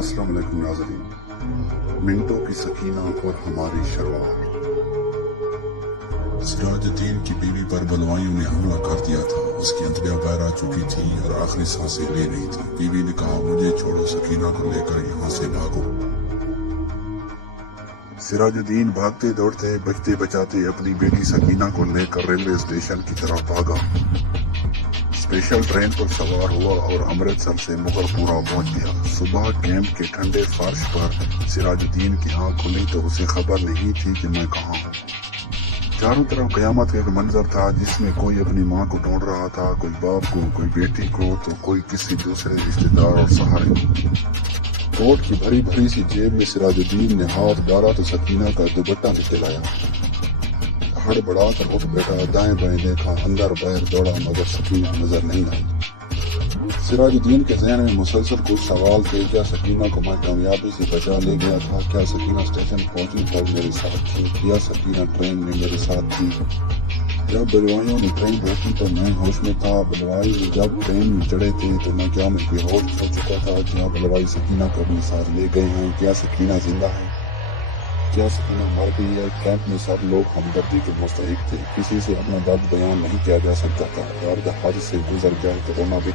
अस्सलाम वालेकुम नाज़रीन। मिनटों की सकीना और हमारी शरवार। सिराजुद्दीन की बीवी पर बलवाइयों ने हमला कर दिया था। उसकी अंतड़ियां बाहर आ चुकी थी और आखिरी सांसें ले रही थी। बीवी ने कहा, मुझे छोड़ो, सकीना को लेकर यहाँ से भागो। सिराजुद्दीन भागते दौड़ते बचते बचाते अपनी बेटी सकीना को लेकर रेलवे स्टेशन की तरफ भागा। स्पेशल ट्रेन पर सवार हुआ और अमृतसर से मुगलपुरा पहुंच गया। सुबह कैंप के ठंडे फर्श पर सिराजुद्दीन की आंख खुली तो उसे खबर नहीं थी कि मैं कहाँ हूँ। चारों तरफ कयामत का एक मंजर था, जिसमें कोई अपनी माँ को ढूंढ रहा था, कोई बाप को, कोई बेटी को, तो कोई किसी दूसरे रिश्तेदार और सहारे को। कोट की भरी भरी सी जेब में सिराजुद्दीन ने हाथ डाला तो सकीना का दुपट्टा निकल आया। हड़बड़ा कर उठ बैठा, दाएं बाएं देखा, अंदर बाहर दौड़ा, मगर सकीना नजर नहीं आई। सिराजुद्दीन के ज़हन में मुसलसल कुछ सवाल थे। क्या सकीना को मैं कामयाबी से बचा ले गया था? क्या सकीना स्टेशन पहुंचने पर मेरे साथ थी? या सकीना ट्रेन में मेरे साथ थी? जब बलवाइयों ने ट्रेन रोकी तो मैं होश में था। बलवाई जब ट्रेन में चढ़े थे तो मैं क्या मैं बेहोश हो चुका था? क्या बलवाई सकीना को अपने साथ ले गए हैं? क्या सकीना जिंदा है? क्या सकीना मर गई है? कैंप में सब लोग हमदर्दी के मुस्तहिक थे। किसी से अपना दर्द बयान नहीं किया जा सकता था। दर्द हद से गुजर जाए तो रोना भी।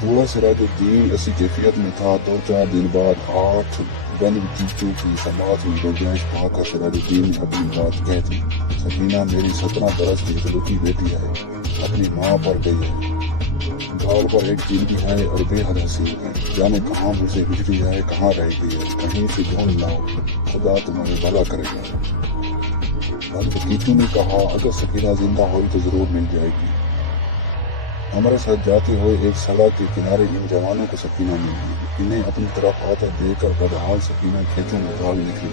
बूढ़ा सिराजुद्दीन ऐसी कैफियत में था। 2-4 दिन बाद 8 बंद टीचों की समाज में गुंजाइश पाकर सिराजुद्दीन ने अपनी बात कह दी। सकीना मेरी 17 बरस की इकलौती बेटी है। अपनी माँ पर गई है। गाल पर एक तिल भी है और बेहद हसीन है। जाने कहाँ मुझसे गुजरी है, कहाँ रह गई है। कहीं से ढूंढ लाओ, खुदा तुम्हारे भला करेगा। बंद टीचों ने कहा, अगर सकीना जिंदा हुई तो जरूर मिल जाएगी। हमारे साथ जाते हुए एक सड़क के किनारे इन जवानों को सकीना मिली। इन्हें अपनी तरफ आता देखकर बदहाल सकीना खेतों में भाग निकली।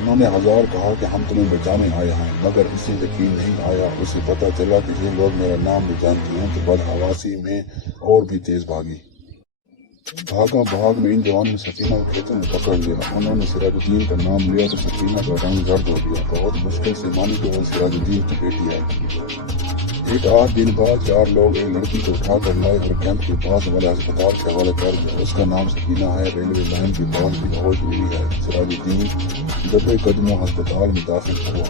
उन्होंने 1000 कहा कि हम तुम्हें बचाने आए हैं, मगर इसे यकीन नहीं आया। उसे पता चला कि ये लोग मेरा नाम भी जानते हैं, तो बदहवासी में और भी तेज भागी। भागा भाग में इन जवानों ने सकीना को खेतों में पकड़ लिया। उन्होंने सिराजुद्दीन का नाम लिया तो सकीना का रंग जर्द हो गया। बहुत मुश्किल से मानी कि वो सिराजुद्दीन की बेटी है। एक 8 दिन बाद 4 लोग एक लड़की को उठा कर लाए और कैंप के पास वाले अस्पताल के हवाले कर दिया। उसका नाम सकीना है। रेलवे लाइन के पास भी होश मिली है। सिराजुद्दीन दबे कदमों अस्पताल में दाखिल हुआ।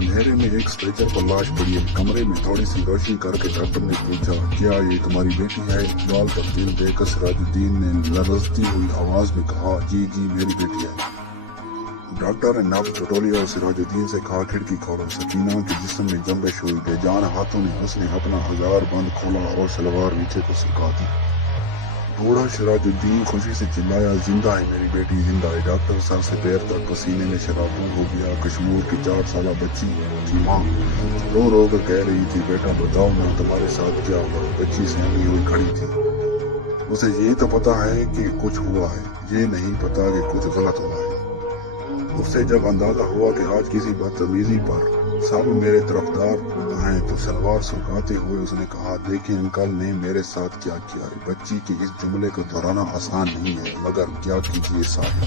अंधेरे में एक स्ट्रेचर पर लाश पड़ी है। कमरे में थोड़ी सी रोशनी करके डॉक्टर ने पूछा, क्या ये तुम्हारी बेटी है? बाल पर तिल देकर सिराजुद्दीन ने लरजती हुई आवाज में कहा, जी जी मेरी बेटी है। डॉक्टर ने नब्ज टटोली और सिराजुद्दीन से कहा, खिड़की खोलो। सकीना के जिस्म में जंबिश हुई। बेजान हाथों में उसने अपना 1000 बंद खोला और सलवार नीचे को सरका दी। बूढ़ा सिराजुद्दीन खुशी से चिल्लाया, जिंदा है मेरी बेटी, जिंदा है। डॉक्टर सर से पैर तक पसीने में शराबूर हो गया। कश्मीर की 4 साल बच्ची की माँ रो रो कर कह रही थी, बेटा बताओ ना तुम्हारे साथ क्या हुआ? बच्ची सहमी हुई खड़ी थी। उसे ये तो पता है कि कुछ हुआ है, ये नहीं पता कि कुछ गलत हुआ है। उससे जब अंदाजा हुआ कि आज किसी बदतमीजी पर सब मेरे तरफदार हैं तो सलवार सुखाते हुए उसने कहा, देखिए अंकल ने मेरे साथ क्या किया है। बच्ची के इस जुमले को दोहराना आसान नहीं है, मगर क्या कीजिए साहब।